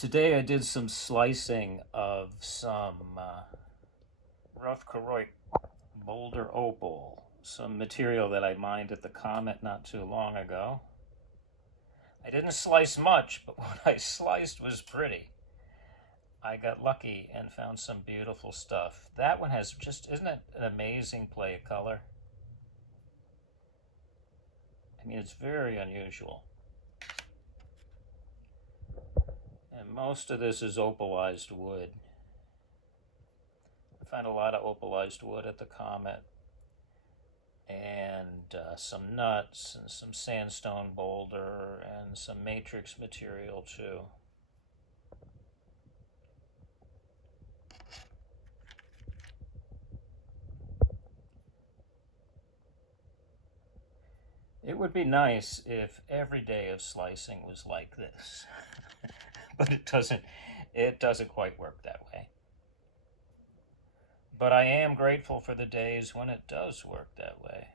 Today I did some slicing of some rough Koroit boulder opal, some material that I mined at the Comet not too long ago. I didn't slice much, but what I sliced was pretty. I got lucky and found some beautiful stuff. That one has just, isn't it an amazing play of color? I mean, it's very unusual. And most of this is opalized wood. I found a lot of opalized wood at the Comet, and some nuts and some sandstone boulder and some matrix material too. It would be nice if every day of slicing was like this, but it doesn't quite work that way. But I am grateful for the days when it does work that way.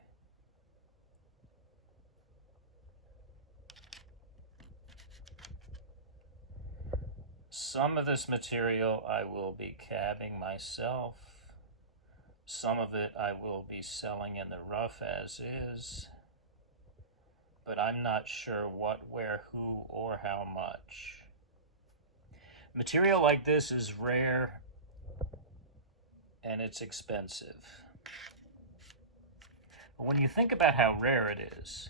Some of this material I will be cabbing myself. Some of it I will be selling in the rough as is. But I'm not sure what, where, who, or how much. Material like this is rare and it's expensive. But when you think about how rare it is,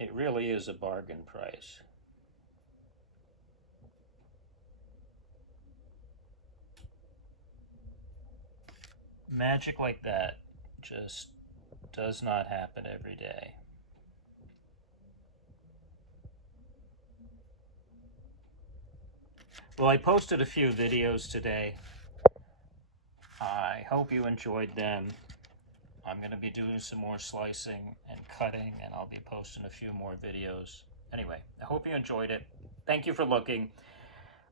it really is a bargain price. Magic like that just does not happen every day. Well, I posted a few videos today. I hope you enjoyed them. I'm going to be doing some more slicing and cutting, and I'll be posting a few more videos. Anyway, I hope you enjoyed it. Thank you for looking.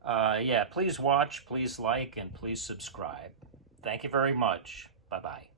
Yeah, please watch, please like, and please subscribe. Thank you very much. Bye-bye.